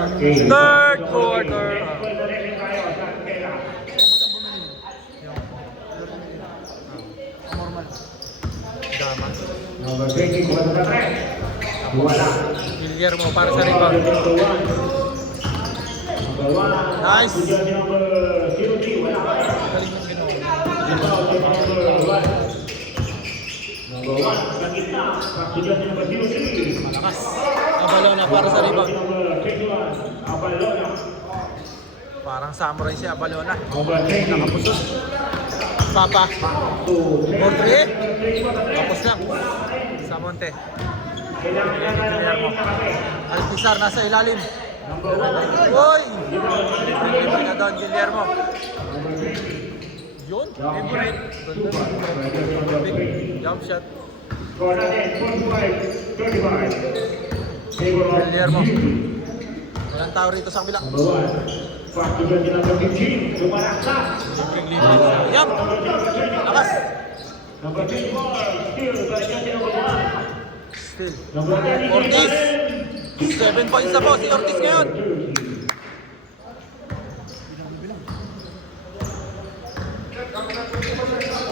Third quarter. Daman. Guillermo para sa rebound. Nice. Malakas. Abalona para sa rebound. Parang samurai si Abalona. Nakapusot. Papa. 4-3. Tapos lang. Samonte. Alpizar nasa ilalim. Uy! Libre na doon, Guillermo. Yun. Jump shot. Guillermo. Walang tao rito sa kabila. Yan. Lakas. Still. Ortiz. 7 points na po si Ortiz ngayon.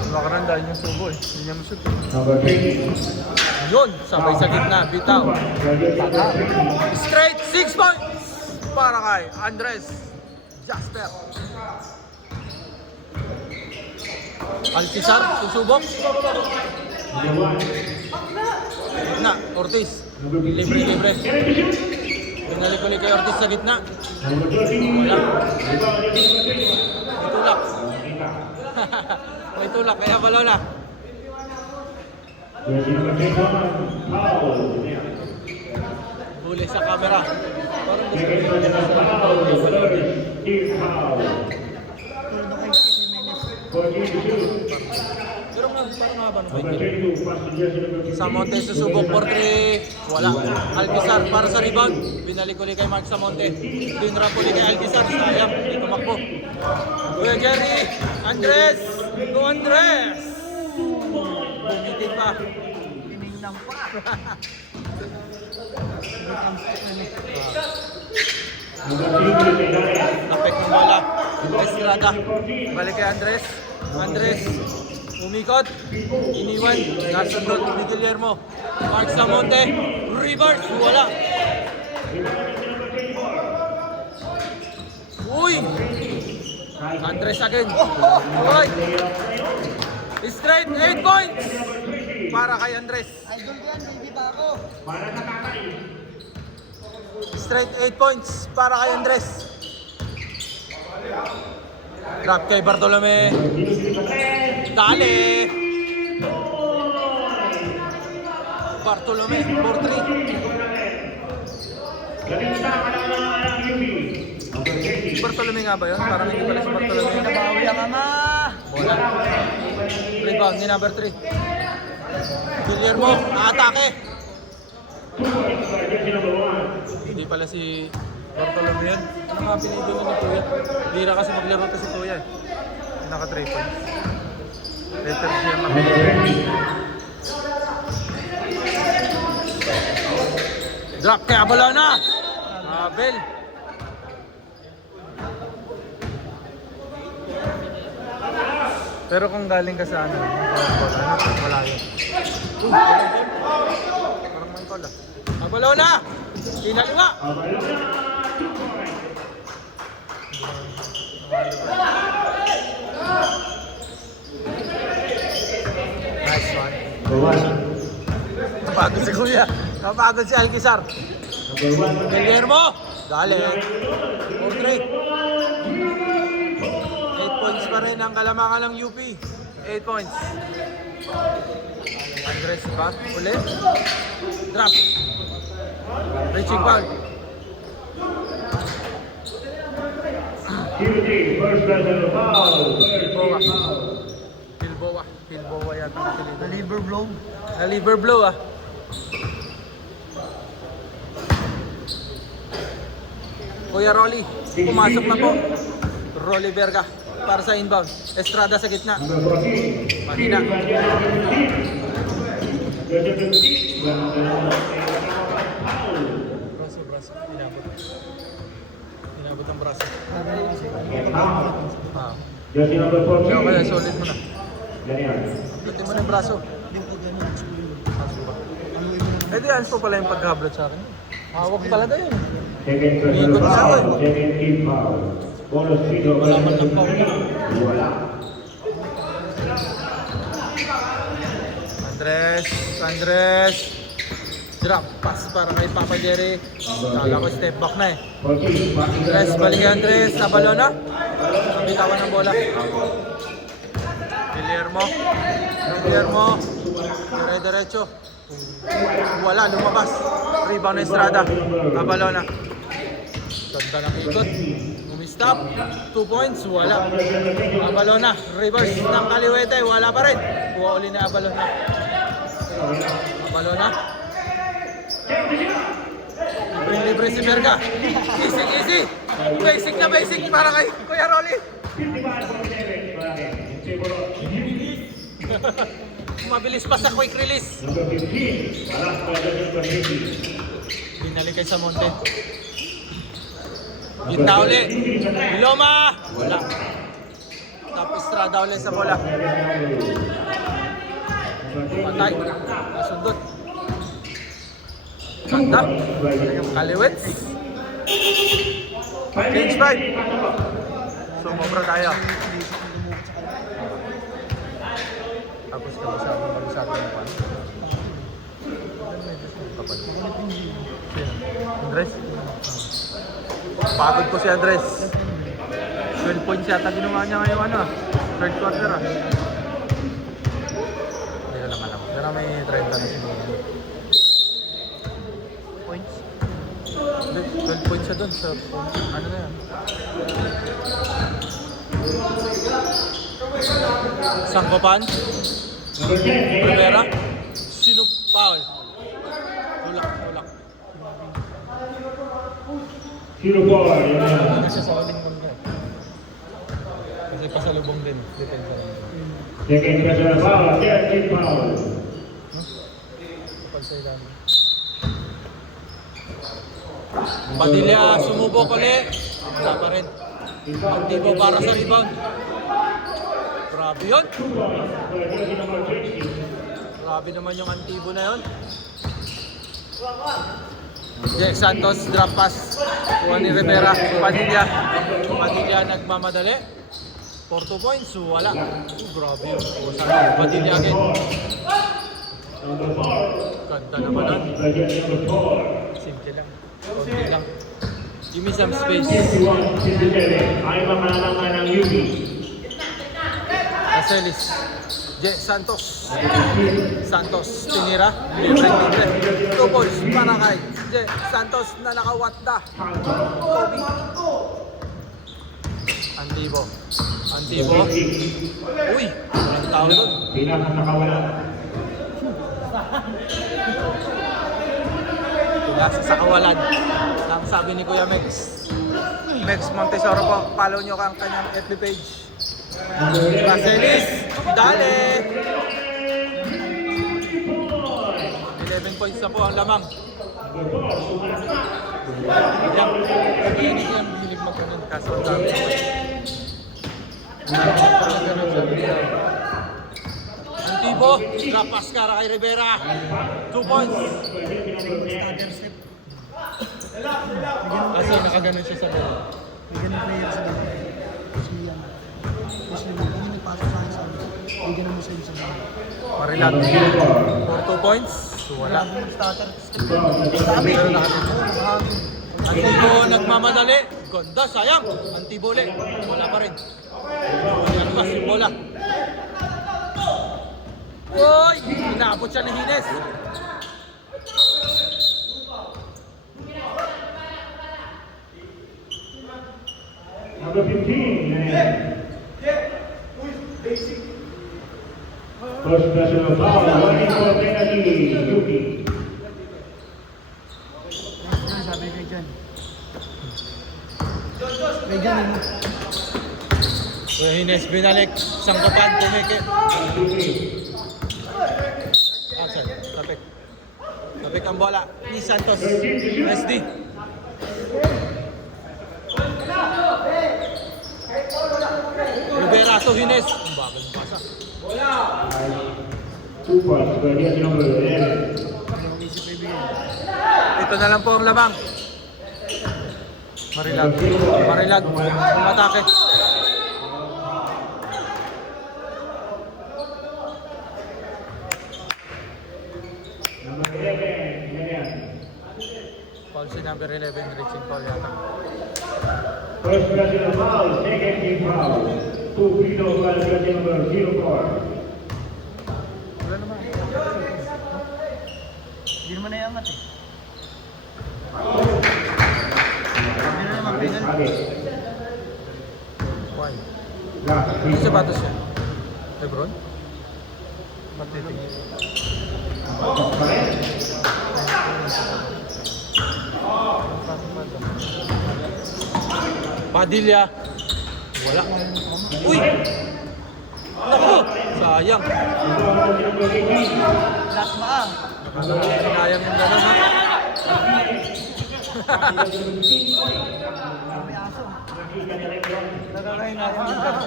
Makarandahan yung subo eh. Hindi niya mashoot. Yun. Sabay sa gitna. Bitaw. Straight 6 points. Para kay Andres Jasper. Alpizar. Susubok. Na, Ortiz. Libre. Pinalik-balik kay Ortiz sa gitna. Wala. May tulak. May tulak kaya Balona. Huli sa camera. Parang pero parang haba na ba? Samonte susubok 4-3. Wala. Alpizar para sa rebound. Binalik ulit kay Mark Samonte. Dinrap ulit kay Alpizar. Sayang. Hindi tumakbo. Kuya Jerry. Andres. Go Andres. Bumitin pa. Tinignan pa. Napek ng bola. Estrada. Balik kay Andres. Andres. Umikot. Iniwan. Nasundot ni Guillermo. Mark Samonte. Reverse. Wala. Uy. Andres again. Right. Straight 8 points. Para kay Andres. Idol yan, hindi ba ako? Straight 8 points para kay Andres. Grab kay Bartolome. Dale. Bartolome 4-3. Bartolome nga ba yun? Parang hindi pala si Bartolome. Nabawi ang ama. Bola. Rebound ni number 3. Guillermo, atake. Hindi pala si Bartolome yan. Ano nga pinigil ni Kuya? Bira kasi maglaro ito si Kuya eh. Naka 3 points. Better siya makilala. Drop kay Abalona. Abel. Pero kung galing ka sa ano, wala yun. Parang may pala. Abalona! Kinaliwa! Nice one. Napagod si Kuya. Napagod si Alpizar. Guillermo! Dali. 4-3. 8 points pa rin ang kalamangan ng UP. 8 points. Andres back ulit. Drop. Reaching foul. Pilboa yata ang kilid. Na-liver blow. Na-liver blow ah. Kuya Rolly, pumasok na po. Rolly Berga para sa inbound. Estrada sa gitna. Mahina. Braso, inabot. ng braso. Ah. Jersey number 14. Kaya kaya, solid mo na. Daniel. Lutin mo na yung braso. Aso ba? Eh di, ans po pala yung pagkablot sa akin. Hawak pala tayo yun. Second personal foul. Second team foul. Bonus free throw. Wala man lang foul. Wala. Andres. Drop pass para kay Papa Jerry. Kala ko step back na eh. 14. Andres, balik kay Andres. Nabalo na. Nabitawan ng bola. Guillermo. Dire-diretso. Wala, lumabas. Rebound na Estrada. Nabalo na. Ganda ng ikot. Umistop. 2 points. Wala. Abalona. Reverse ng Kaliwete. Wala pa rin. Kuha uli na Abalona. Libre si Berga. Easy. Basic na basic para kay Kuya Rolly. Mabilis pa sa quick release. Number 15. Alas para number 15. Binalik kay Samonte. Gitna uli. Loma. Wala. Tapos Estrada uli sa bola. Patay. Nasundot. Ganda. Kaliwets. Change back. Sumobra tayo. Tapos pag-usapan mo pa. Andres? Pagod po si Andres. 12 points yata ginawa niya ngayon third quarter ah. Hindi ko lang alam. Pero may 30 na siguro. Points? 12 points siya dun sa ano na yan. Sangkopan? Rivera? Sino foul? Tulak. Zero ball. Ano siya sa uling muna. Kasi pasalubong din. Depende sa Second personal foul. Third team foul. kapag sa ilan. Padilla, sumubok ulit. Wala pa rin. Antibo para sa rebound. Grabe yun. Grabe naman yung Antibo na yun. Jack Santos, drop pass. Kuha ni Rivera. Padilla nagmamadali. 4 points. Wala. Grabe yun. Padilla again. Ganda naman nun. Simple lang. Konti lang. Give me some space. 61-67. Ay makalangan ng UP. Caselis. Jack Santos. Tinira. Libre. 2 balls para kay Jack Santos na nakawatda. Kobe. Antibo. Uy! Ang tao doon. Pinakasakawalan. Nasa sa kawalan. Ang sabi ni Kuya Mex Montesoro po. Follow nyo ang kanyang FB page. Caselis. Dale! 11 points na po ang lamang. Yan. Yan yan. Hilig magkanon. Kaso ang dami. Antibo. Kapas kara kay Rivera. 2 points. Kasi nakaganon siya sa bola. May ganun player sa dati. Si yan. Kasi yung nagpasok sa akin sabi, may ganun mo sa iyo sa dati. Marilat. For 2 points. Wala. Starter. Pero Antibo nagmamadali. Ganda, sayang. Antibo ulit. Wala pa rin. Yan pa si bola. Uy! Inaabot siya ni Hines. Number 15. First personal foul. Warning for penalty. UP. Yan, sabi kay Jan. Kay Jan, ano? Hines binalik. Sangkapan. Tumike. Asan? Tapik. Tapik ang bola ni Santos. SD. to Hines. Ang bagal ng pasa. 2 points for jersey number 11. Easy pa ibigay. Ito na lang po ang lamang. Marilag. Marilag. Umatake. Number 11, Lilian. Foul si number 11, reaching foul yata. First personal foul, second team foul. 2 free throws by jersey number 04. Wala naman. Hindi naman naiangat eh. Hindi na naman penalty. Okay. Why? Last free Ano throw. sapatos yan? Lebron? Matitig. Padilla. Wala. Uy! Naku! Sayang. Last ba? Sinayang yung gano'n ha. May aso. Nakakahinayang yung gano'n.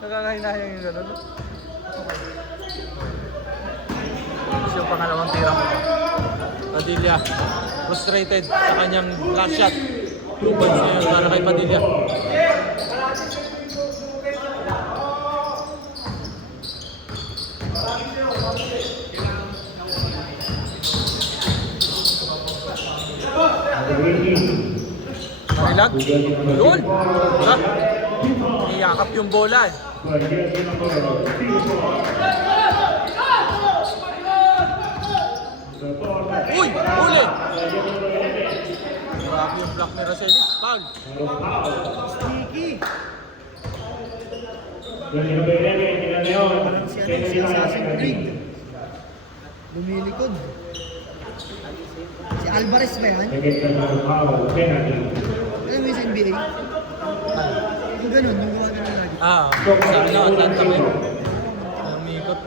Nakakahinayang yung gano'n. Ito yung pangalawang tira mo. Padilla. Frustrated sa kanyang last shot. 2 points ngayon para kay Padilla. Number 18. Marilag. Jersey number Yun! 04. Ha? Iyakap yung bola eh. For jersey number 04. Uy! Huli! Grabe yung block ni Roselis. Foul. Sticky. Jersey number 11, Milan Leon. Parang si ano, si Assassin's Creed. Lumilikod. Si Alvarez ba yan? Second personal foul, penalty. Alam mo yung sa NBA? Yung ganun, yung gawa ganun lagi. Sa ano, Atlanta ba yun? Umikot.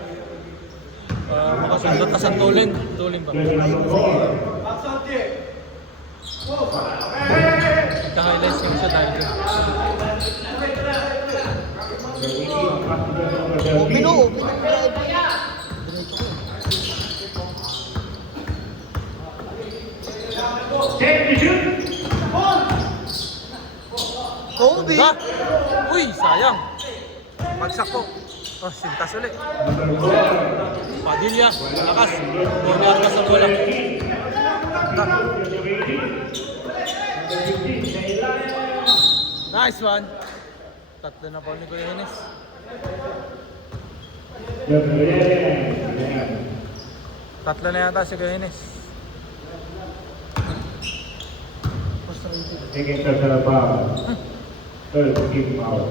Makasundot ka sa tulin. Tulin ba? Jersey number 4. Nagka-highlights yung siya dahil dun. Open o, open. Kobe! Ha? Uy! Sayang! Pagsak po. Oh, sintas ulit. Padilla. Lakas. Bola ka sa bola. Nice one. Tatlo na po ni Kuya Hines. Tatlo na yata si Kuya Hines. Second personal foul. Third team foul.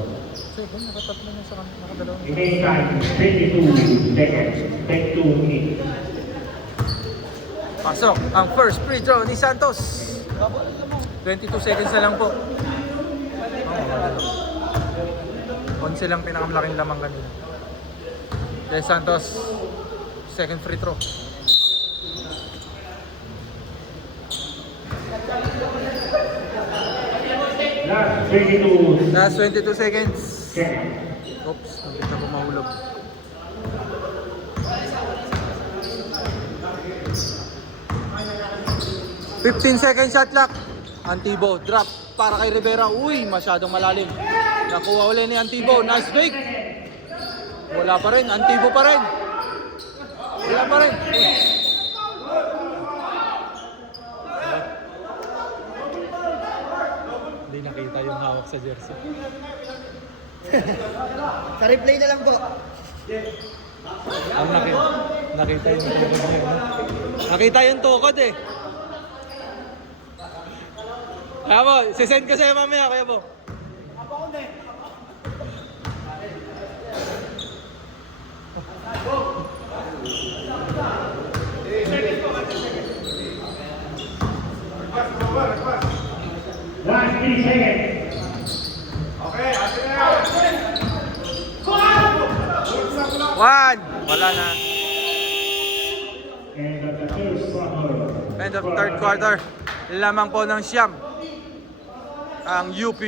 Sige, nakatatlo na sa nakadalawa. Remaining time 22 seconds. Take 2 minutes. Pasok ang first free throw ni Santos. 22 seconds na lang po. 11 lang pinakamalaking lamang kanina. Kay Santos, second free throw. Last 22 Last 22 seconds. seconds. Oops, nabit na po mahulog. $15 seconds shot clock. Antibo, drop para kay Rivera. Uy, masyadong malalim. Nakuha uli ni Antibo. Nice fake. Wala pa rin. Antibo pa rin. Wala pa rin. Hindi nakita yung hawak sa jersey. Sa replay na lang po. Ang nakita yung tukod niya. Nakita yung tukod eh. Kaya mo, sisend ko sa'yo mamaya, Kuya Bo. Last 3 seconds. One! Wala na. And at the first quarter. End of third quarter. Lamang po ng siyam ang UP